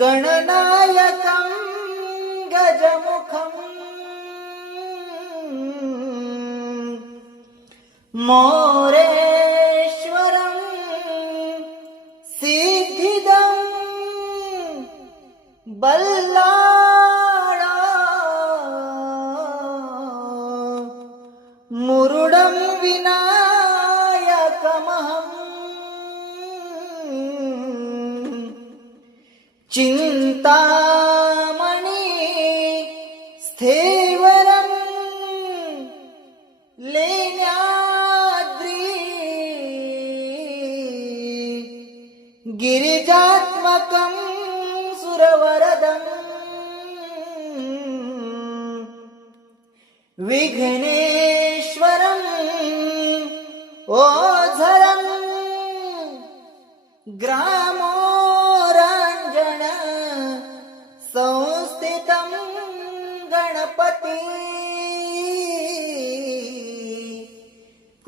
गणनायकं गजमुखम्। मोरेश्वरं सिद्धिदम् बल्लाळा। मुरुडं विनायकमहम् चिन्तामणि स्थेवरम् लेण्याद्री गिरिजात्मकं सुरवरदम् विघ्नेश्वरम् ओझरम् ग्रा गणपती.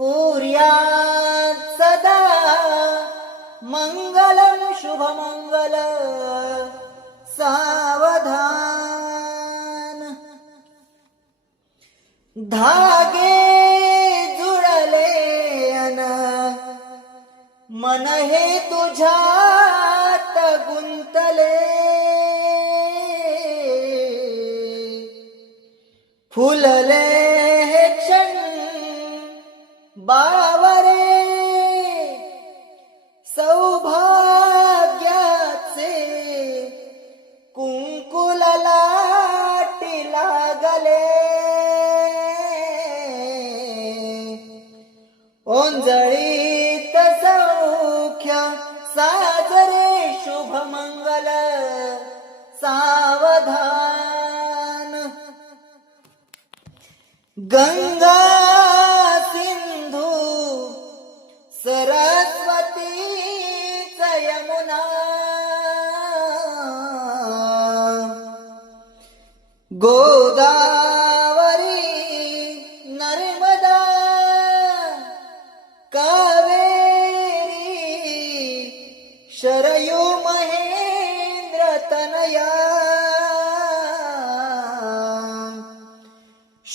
कोर्या सदा मङ्गलं शुभमङ्गल सावधान. धागे जुळले अन मन हे तुझ्यात गुंतले फुलले हे क्षण. बाळावरे सौभाग्याचे कुंकुललाटी लागले. ओंजळीत गंगा सिंधू सरस्वती यमुना गोदावरी नर्मदा का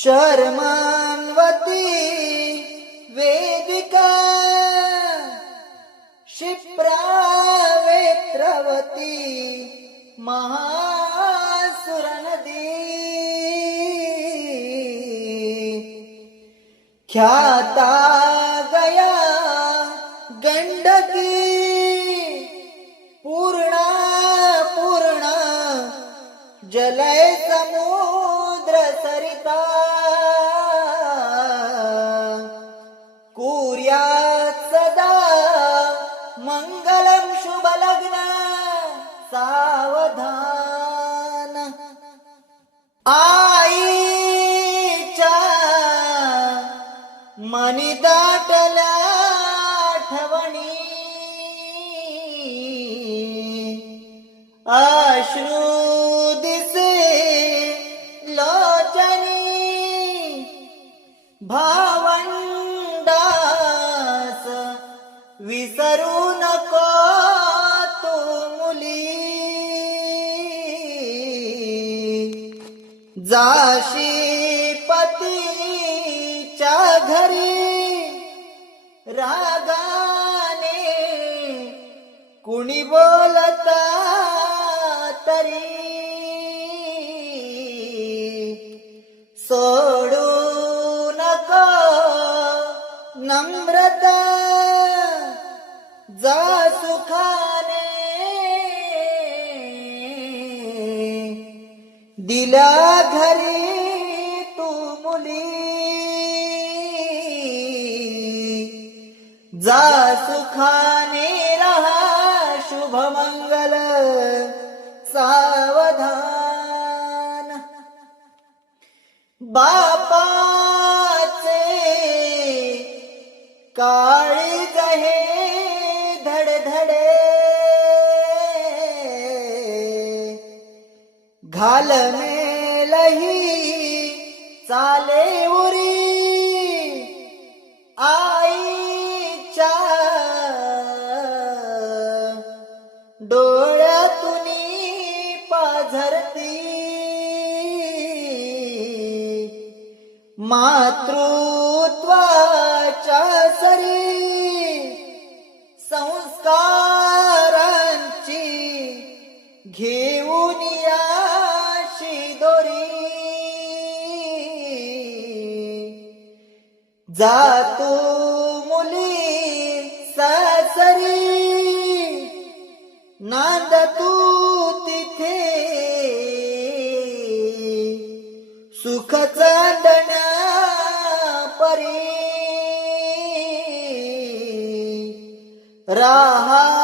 शर्मान्वती वेदिका क्षिप्रावेत्रवती महासुरनदी। ख्याता गया गण्डकी पूर्णा पूर्णा जलय समूह। सरिता कुर्यात् सदा मङ्गलं शुभलग्न सावधान। आईच्या मनी दाटल्या आठवणी अश्रू जाशी पतीच्या घरी रागाने कुणी बोल दिला घरी तू मुली. जा सुखाने रहा शुभ मंगल सावधान. बापाचे काळी गहे घाल मेलही चाले उरी आईच्या डोळ्यातून पाझरती. मातृत्वाच्या सरी जातो मुली सासरी. नांद तू तिथे. सुख चांदण्या परी. राहा